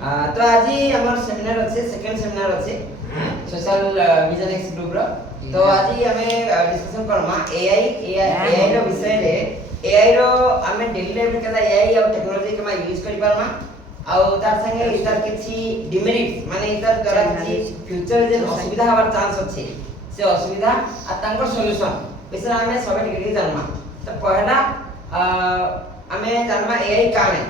तो आज हमर सेमिनार अच्छे सेकंड सेमिनार अच्छे सोशल विजन एक्स ग्रुप रो तो आज हमें डिस्कशन करमा एआई रो विषय रे एआई रो हमें डेली लाइफ में केदा एआई और टेक्नोलॉजी के यूज करि पारमा और तार संगे इतर किछि डिमेरिट्स माने इतर द्वारा किछि फ्यूचर जे असुविधा हवार चांस अछि से असुविधा आ तांकर सॉल्यूशन विषय हमें सब डिग्री जानमा तो पहला हमें जानमा एआई काने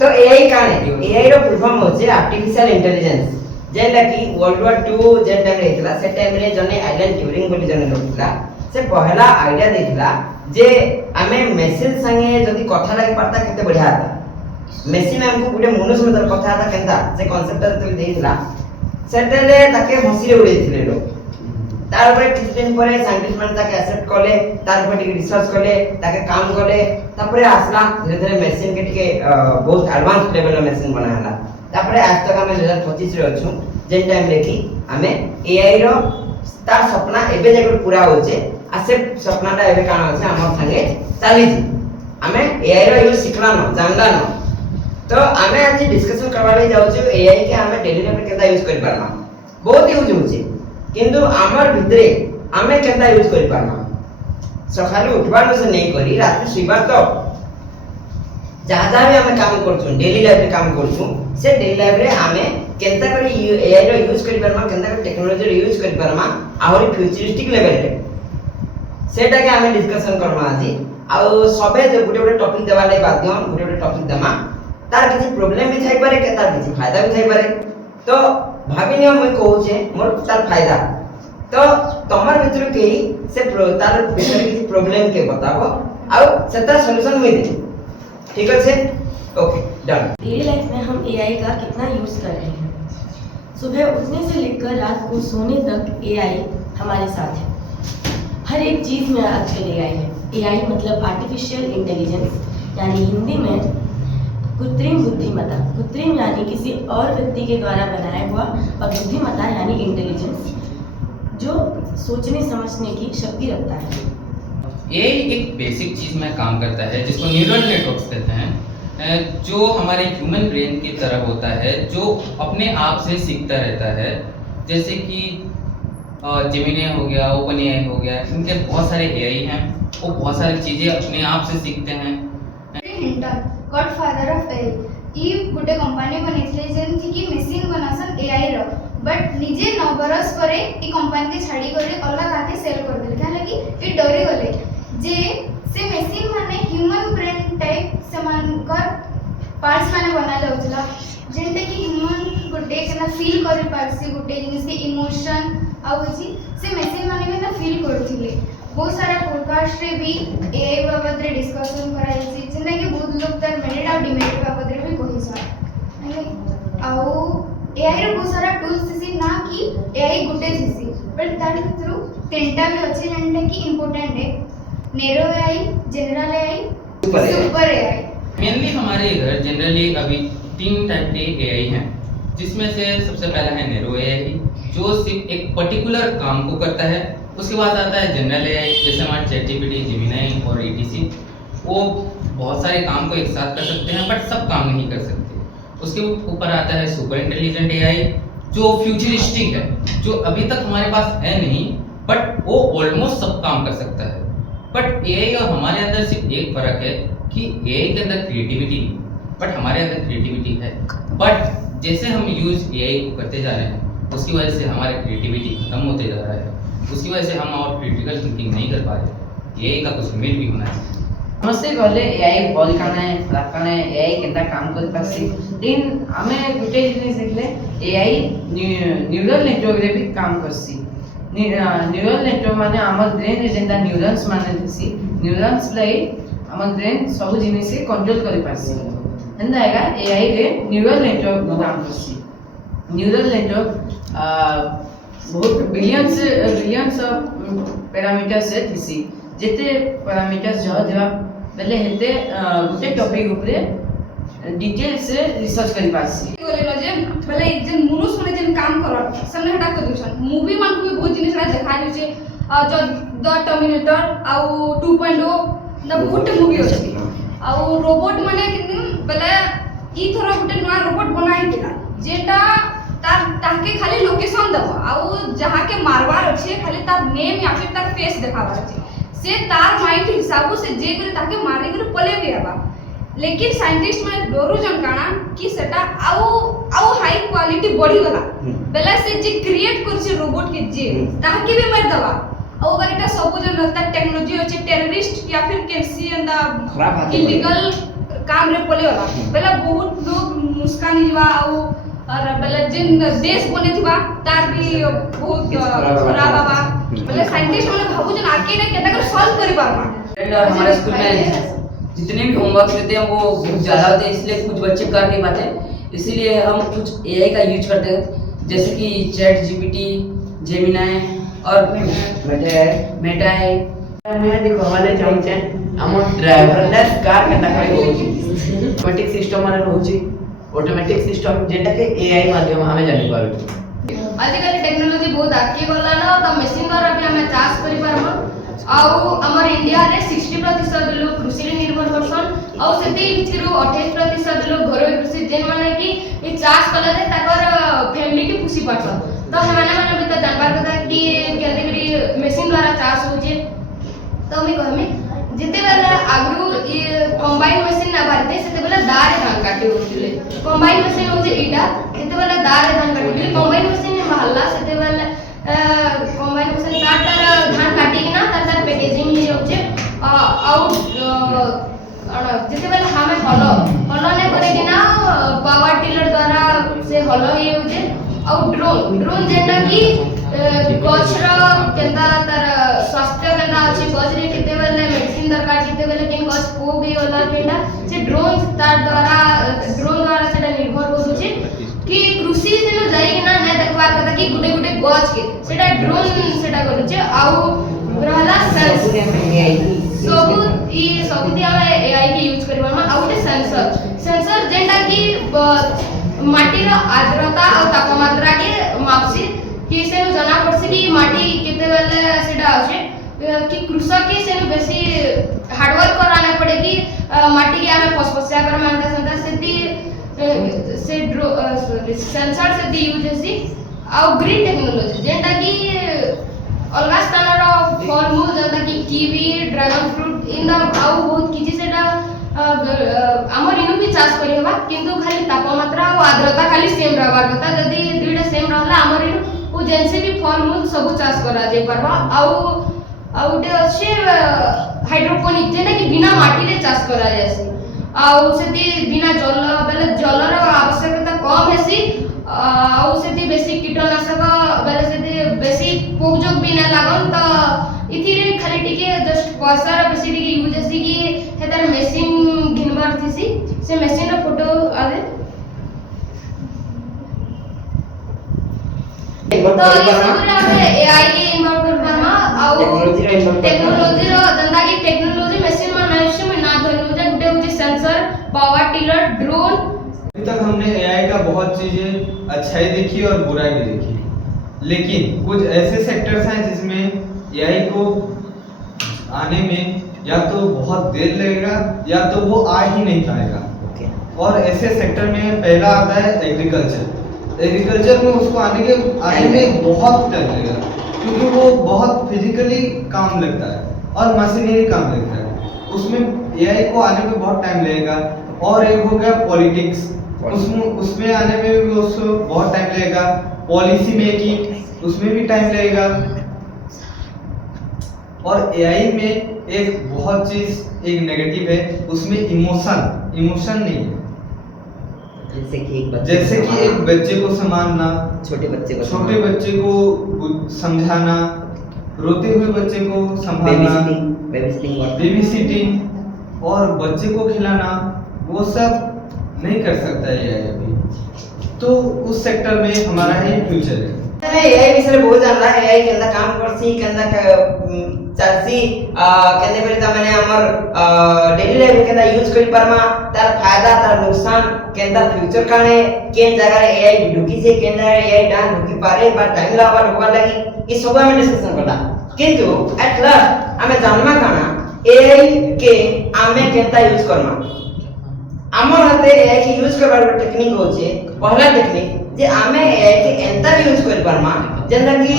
तो एआई काने एआई रो फुल फॉर्म होचे आर्टिफिशियल इंटेलिजेंस जेला कि वर्ल्ड वॉर 2 जे टाइम रे हितला से टाइम रे जने एलन ट्यूरिंग बोली जने लोक थिला से पहला आईडिया देथिला जे हमें मशीन संगे जदी कथा लागि पड़ता केते बढ़िया था मशीन हमको गुटे मनुष्य में कथा था केनता से कांसेप्ट तो देथिला सेटेले ताके हंसी रे उड़ेथिले लोक तार ऊपर किछ दिन परे साइंटिस्ट मान ताके एक्सेप्ट करले तार ऊपर टिके रिसर्च करले ताके काम करले तापरे आसला धीरे धीरे मशीन के टिके बहुत एडवांस लेवल रो मशीन बना हला तापरे आज तक हमें 2025 रे अछु जे टाइम रे कि हमें एआई रो तार सपना एबे जे पूरा होचे आ से सपनाटा एबे काना होचे हमर संगे चाली छी हमें एआई रो यूज सिखला न जानला न तो हमें आज डिस्कशन करबा ले जाउ छी एआई के हमें डेली लाइफ में केदा यूज करि पारमा बहुत यूज होचे किंतु हमर भितरे हमें केदा यूज करि पारमा सकाळी उठबार से नहीं करी रात सुइबार तो जहाँ जहाँ भी हमें काम करछुं डेली लाइफ में काम करछुं से डेली लाइफ रे हमें केनता करी एआई रो यूज करि परमा केनता करी टेक्नोलॉजी रो यूज करि परमा आहुरी फ्यूचरिस्टिक लेवल रे सेटा के हमें डिस्कशन करमा आजी आ सबे जे गुटे गुटे टॉपिक देवा ले बाध्य गुटे गुटे टॉपिक देमा तार किछि प्रॉब्लम भी थाई पारे के तार किछि फायदा भी थाई पारे तो भाबिनियो मैं कहू छे मोर तार फायदा तो तमर भितर के से तार विषय किछि प्रॉब्लम के बताबो आ सेटा सॉल्यूशन होई दे ठीक है ओके डन डेली लाइफ में हम एआई का कितना यूज कर रहे हैं सुबह उठने से लेकर रात को सोने तक एआई हमारे साथ है हर एक चीज में आजकल एआई है एआई मतलब आर्टिफिशियल इंटेलिजेंस यानी हिंदी में कृत्रिम बुद्धिमत्ता कृत्रिम यानी किसी और व्यक्ति के द्वारा बनाया हुआ और बुद्धिमत्ता यानी इंटेलिजेंस जो सोचने समझने की शक्ति रखता है ये एक बेसिक चीज़ में काम करता है जिसको न्यूरल नेटवर्क्स कहते हैं जो हमारे ह्यूमन ब्रेन की तरह होता है जो अपने आप से सीखता रहता है जैसे कि जेमिनी हो गया ओपन एआई हो गया इनके बहुत सारे एआई हैं वो बहुत सारी चीज़ें अपने आप से सीखते हैं Hinton godfather of AI E Gute company बनेथिले जेन थी कि मशीन बनासन एआई रो बट निजे 9 बरस परे ई कंपनी के छाड़ी करे अलग आके सेल कर देले काहे कि ई डरी गले जे से मशीन माने ह्यूमन ब्रेन टाइप समानकर पार्ट्स माने बना जाउछला जेंते कि ह्यूमन गुटे केना फील करि पारसी गुटे जिनिस के इमोशन आ होची से मशीन माने केना फील करथिले बहुत सारा पॉडकास्ट रे भी एआई बाबत रे डिस्कशन कराई छी जेना कि बहुत लोग तर मेरिट और डिमेरिट बाबत रे भी कहि छ आउ एआई रो बहुत सारा टूल्स छी ना कि एआई गुटे छी बट तार थ्रू तीनटा भी अछि जेंटा कि इंपोर्टेंट है narrow AI general AI super AI mainly हमारे इधर जनरली अभी 3 टाइप के एआई हैं जिसमें से सबसे पहला है नैरो एआई जो सिर्फ एक पर्टिकुलर काम को करता है उसके बाद आता है जनरल एआई जैसे हमारे चैटजीपीटी जेमिनी और ईटीसी वो बहुत सारे काम को एक साथ कर सकते हैं बट सब काम नहीं कर सकते उसके ऊपर आता है सुपर इंटेलिजेंट एआई जो फ्यूचरिस्टिक है जो अभी तक हमारे पास है नहीं बट वो ऑलमोस्ट सब काम कर सकता है बट एआई और हमारे अंदर सिर्फ एक फर्क है कि एआई के अंदर क्रिएटिविटी बट हमारे अंदर क्रिएटिविटी है बट जैसे हम यूज एआई को करते जा रहे हैं उसकी वजह से हमारी क्रिएटिविटी खत्म होते जा रहा है उसकी वजह से हम और क्रिटिकल थिंकिंग नहीं कर पा रहे एआई का कुछ लिमिट भी होना चाहिए समस्ते कहले एआई भल काने खराब काने एआई केनता काम कर पासी दिन हमें गुटे जिनिस देखले एआई न्यूरल नेटवर्क रे भी काम करसी न्यूरल नेटवर्क माने हमर ब्रेन रे जेंता न्यूरॉन्स माने दिसी न्यूरॉन्स लाई हमर ब्रेन सब जिनिस के कंट्रोल कर पासी हंदा एगा एआई रे न्यूरल नेटवर्क काम करसी न्यूरल नेटवर्क बहुत बिलियंस ऑफ पैरामीटर्स से दिसी जेते पैरामीटर्स जो देवा बेले हेते गुटे टॉपिक ऊपर डिटेल से रिसर्च करि पासी बोले जे बेले जे मनुष्य माने जे काम करत सबने हटा कर दुसन मूवी मान को बहुत जिनिस देखा जे जो द टर्मिनेटर आ 2.0 ना बहुत मूवी अछि आ रोबोट माने कि बेले ई थोड़ा गुटे नया रोबोट बनाई दिला जेटा ताके खाली लोकेशन दबो आउ जहां के मारवार अच्छे खाली तार नेम या फिर तार फेस देखावा अच्छे से तार माइंड हिसाब से जे करे ताके मारे करे पले गयाबा लेकिन साइंटिस्ट माने डोरू जन काना कि सेटा आउ हाई क्वालिटी बॉडी वाला बेला से जे क्रिएट करछे रोबोट के जे ताके भी मार दवा आउ अगर एटा सब जन रहता टेक्नोलॉजी अच्छे टेररिस्ट या फिर कैंसी अंदा इलीगल काम रे पले वाला बेला बहुत लोग मुस्कान जीवा आउ और बेला जिन देश बने थिबा तार भी बहुत खराब बाबा बेला साइंटिस्ट माने भाबु जन आके ने केटा कर सॉल्व करि पारबा हमारे स्कूल में जितने भी होमवर्क देते हैं वो बहुत ज़्यादा होते हैं इसलिए कुछ बच्चे कर नहीं पाते इसीलिए हम कुछ एआई का यूज करते हैं जैसे कि चैट जीपीटी जेमिनाई और मेटा है मैं देखो हमारे चाहूचे हम ड्राइवरलेस कार केना करे होची ऑटोमेटिक सिस्टम माने होची ऑटोमेटिक सिस्टम जेटा के एआई माध्यम हमें जानि पारू आजिकल टेक्नोलॉजी बहुत आगे गला ना तो मशीन द्वारा भी हमें चाष करि पारबो आउ हमर इंडिया रे 60% लोग कृषि रे निर्भर करसन आउ सेते बिचरू 28% लोग घरोई कृषि जेन माने कि ई चाष कला रे ताकर फैमिली के खुशी पाछन तो हमाने भी तो जानबार कथा कि केते करी मशीन द्वारा चाष होजे तो मैं कहमी जिते बेला आगरू ई कंबाइन मशीन ना भारते सेते बेला दारे धान काटे होतिले कंबाइन मशीन होजे इटा जिते बेला दारे धान काटे कंबाइन मशीन महल्ला सेते बेला कंबाइन मशीन काटर धान काटी ना तार पैकेजिंग ही होचे आउट जिते बेला हमें हलो ने करे कि ना पावर टिलर द्वारा से हलो ही होचे आउ ड्रोन जेंटा की गछर केंदा तार स्वास्थ्य केंदा अछि गछ रे केते बेले मेडिसिन दरकार केते बेले किन गछ को भी होला केंदा से ड्रोन द्वारा सेटा निर्भर होउछि कि कृषि से न जाई कि ना देखबार कथा कि गुटे गुटे गछ के सेटा ड्रोन सेटा करूचे आउ रहला सब दिया एआई के यूज करबा मा आउ गुटे सेंसर जेंटा कि माटी रो आर्द्रता और तापमात्रा के मापसी कि से जना पड़सी कि माटी केते बेले सेटा अछि कि कृषक के से बेसी हार्ड वर्क कराना पड़े कि माटी के हमें फसफसिया कर मानता संता से सेंसर से दी यूज सी आउ ग्रीन टेक्नोलॉजी जेंटा कि अलगा स्थान रो फल मूल जेंटा कि kiwi dragon fruit in the आउ बहुत किछि सेटा हमर इनु भी चाष करि हबा किंतु खाली तापमात्रा और आर्द्रता खाली सेम रहबार कथा जदी दुइटा सेम रहला हमर इनु उ जेनसे भी फल मूल सब चाष करा जाय परबा आउ डे अछि हाइड्रोपोनिक जेना कि बिना माटी रे चाष करा जायसी आउ सेती बिना जल बेले जलर आवश्यकता कम हेसी आउ सेती बेसी कीटनाशक बेले सेती बेसी पोकजोक भी ना लागन त इथिरे खाली टिके जस्ट पैसा रे बेसी टिके यूज हेसी कि हेतार मशीन घिनबार थिसी से मशीन रो फोटो आले तो इसपुरे हमें एआई के इन्वॉल्व कर पाना आउ टेक्नोलॉजी रो दंदा की टेक्नोलॉजी मशीन में मनुष्य में ना धनु जे गुटे होची सेंसर पावर टिलर ड्रोन अभी तक हमने एआई का बहुत चीजें अच्छाई देखी और बुराई भी देखी लेकिन कुछ ऐसे सेक्टर्स हैं जिसमें एआई को आने में या तो बहुत देर लगेगा या तो वो आ ही नहीं पाएगा और ऐसे सेक्टर में पहला आता है एग्रीकल्चर में उसको आने में बहुत टाइम लगेगा क्योंकि वो बहुत फिजिकली काम लगता है और मशीनरी काम लगता है उसमें एआई को आने में बहुत टाइम लगेगा और एक हो गया पॉलिटिक्स उसमें आने में भी उसको बहुत टाइम लगेगा पॉलिसी मेकिंग उसमें भी टाइम लगेगा और एआई में एक बहुत चीज एक नेगेटिव है उसमें इमोशन नहीं है जैसे कि एक बच्चे को संभालना छोटे बच्चे को समझाना रोते हुए बच्चे को संभालना बेबी सिटिंग और बच्चे को खिलाना वो सब नहीं कर सकता है एआई अभी तो उस सेक्टर में हमारा ही फ्यूचर है एआई विषय बहुत जानला एआई केंदा काम करसी केंदा चालसी केंदे करी ता माने हमर डेली लाइफ केंदा यूज करी परमा तार फायदा तार नुकसान केंदा फ्यूचर काने केन जगह रे एआई ढुकी से केंदा एआई डान ढुकी पारे बा टाइम लावा ढुकवा लागी ई सब हमें डिस्कशन करला किंतु एट लास्ट हमें जानमा काना एआई के हमें केंदा यूज करमा आमर हाथे एआई के यूज करबार टेक्निक होचे पहला टेक्निक जे आमे एआई के एंता यूज कर परमा जेंदा कि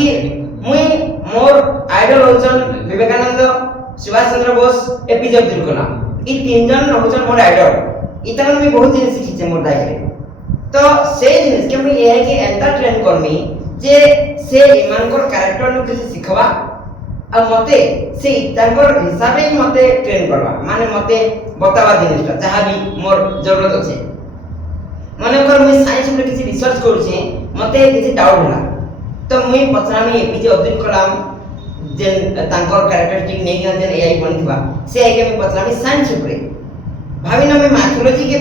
मुई मोर आइडल होचन विवेकानंद सुभाष चंद्र बोस एपीजे अब्दुल कलाम ई तीन जन होचन मोर आइडल इतना मैं बहुत जिनिस सिखिचे मोर लाइफ रे तो से जिनिस के मुई एआई के एंता ट्रेन करमी जे से इमानकर कैरेक्टर नु किसी सिखवा आ मते से तांकर हिसाब रे मते ट्रेन करवा माने मते बतावा जिनिसटा जहां भी मोर जरूरत अछि माने कर मुई साइंस रे किसी रिसर्च करूछे मते किसी डाउट होला तो मुई पछरामी एपीजे अब्दुल कलाम जेन तांकर कैरेक्टरिस्टिक नै कि जेन एआई बनिथबा से आइ के मुई पछरामी साइंस ऊपर भाविना मैं मैथोलॉजी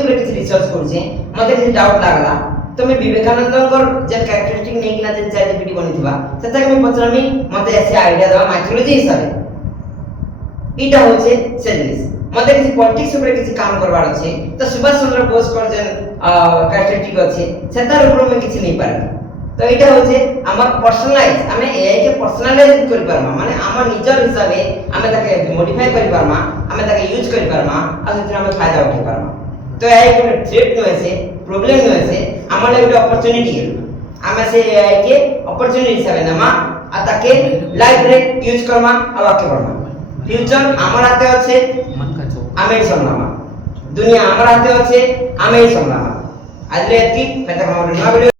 ऊपर किसी रिसर्च करूछे मते किसी डाउट लागला तो मैं विवेकानंदकर जेन कैरेक्टरिस्टिक नै कि जेन चैट जीपीटी बनिथबा सेता के मुई पछरामी मते ऐसे आइडिया दवा मैथोलॉजी हिसाब इटा होचे से जिनिस मते किसी पॉलिटिक्स ऊपर किसी काम करवार अछि तो सुभाष चंद्र बोस पर जेन कैरेक्टरिस्टिक अछि सेतार ऊपर में किसी नै पारे तो एटा होचे हमर पर्सनलाइज हमें एआई के पर्सनलाइज करि परमा माने हमर निजर हिसाबे हमें ताके मॉडिफाई करि परमा हमें ताके यूज करि परमा आ सेतिर हमें फायदा उठाइ परमा तो एआई को थ्रेट न होइसे प्रॉब्लम न होइसे हमर लागि अपॉर्चुनिटी है हमें से एआई के अपॉर्चुनिटी हिसाबे नमा आ ताके लाइफ रे यूज करमा आ वाक्य परमा फ्यूचर हमर हाथे আছে आमे संभालमा दुनिया हमर हाथे আছে आमे संभालमा आजले एतकी फेता हमर नवा वीडियो